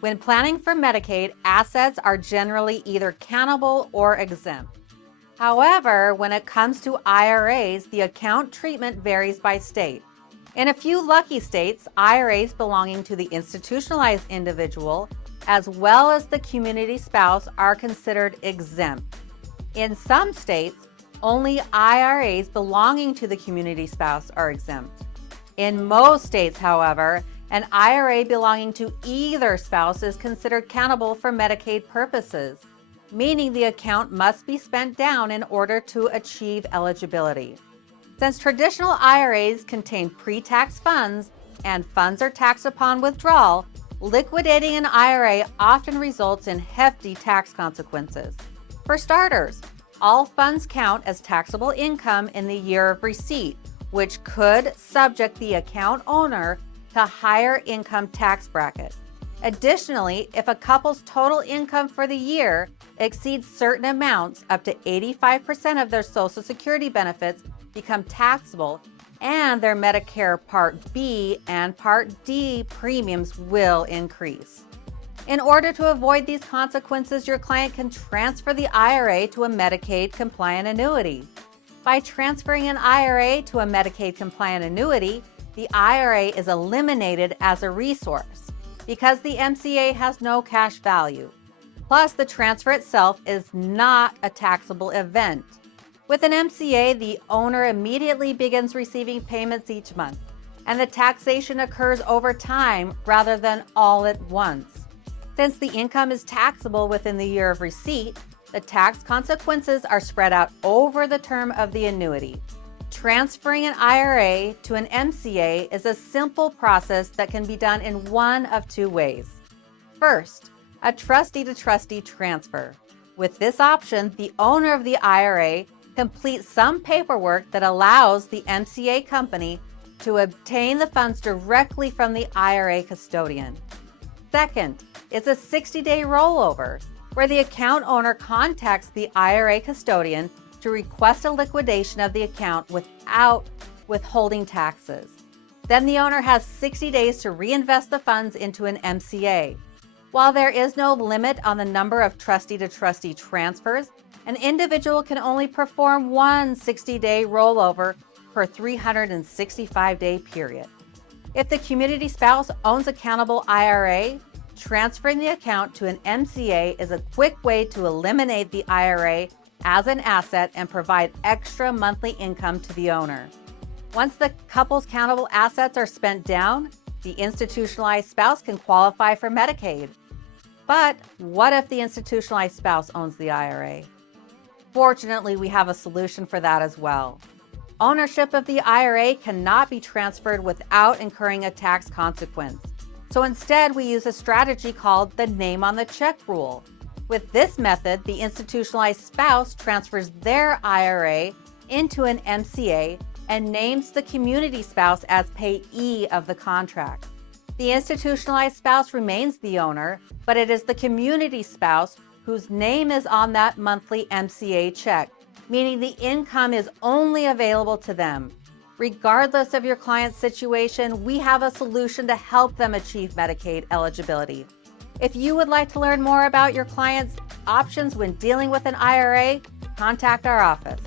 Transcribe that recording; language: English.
When planning for Medicaid, assets are generally either countable or exempt. However, when it comes to IRAs, the account treatment varies by state. In a few lucky states, IRAs belonging to the institutionalized individual as well as the community spouse are considered exempt. In some states, only IRAs belonging to the community spouse are exempt. In most states, however, an IRA belonging to either spouse is considered countable for Medicaid purposes, meaning the account must be spent down in order to achieve eligibility. Since traditional IRAs contain pre-tax funds and funds are taxed upon withdrawal, liquidating an IRA often results in hefty tax consequences. For starters, all funds count as taxable income in the year of receipt, which could subject the account owner to higher income tax bracket. Additionally, if a couple's total income for the year exceeds certain amounts, up to 85% of their Social Security benefits become taxable, and their Medicare Part B and Part D premiums will increase. In order to avoid these consequences, your client can transfer the IRA to a Medicaid Compliant Annuity. By transferring an IRA to a Medicaid Compliant Annuity, the IRA is eliminated as a resource because the MCA has no cash value. Plus, the transfer itself is not a taxable event. With an MCA, the owner immediately begins receiving payments each month, and the taxation occurs over time rather than all at once. Since the income is taxable within the year of receipt, the tax consequences are spread out over the term of the annuity. Transferring an IRA to an MCA is a simple process that can be done in one of two ways. First, a trustee-to-trustee transfer. With this option, the owner of the IRA completes some paperwork that allows the MCA company to obtain the funds directly from the IRA custodian. Second is a 60-day rollover, where the account owner contacts the IRA custodian to request a liquidation of the account without withholding taxes. Then the owner has 60 days to reinvest the funds into an MCA. While there is no limit on the number of trustee-to-trustee transfers, an individual can only perform one 60-day rollover per 365-day period. If the community spouse owns a countable IRA, transferring the account to an MCA is a quick way to eliminate the IRA as an asset and provide extra monthly income to the owner. Once the couple's countable assets are spent down, the institutionalized spouse can qualify for Medicaid. But what if the institutionalized spouse owns the IRA? Fortunately, we have a solution for that as well. Ownership of the IRA cannot be transferred without incurring a tax consequence. So instead, we use a strategy called the name on the check rule. With this method, the institutionalized spouse transfers their IRA into an MCA and names the community spouse as payee of the contract. The institutionalized spouse remains the owner, but it is the community spouse whose name is on that monthly MCA check, meaning the income is only available to them. Regardless of your client's situation, we have a solution to help them achieve Medicaid eligibility. If you would like to learn more about your client's options when dealing with an IRA, contact our office.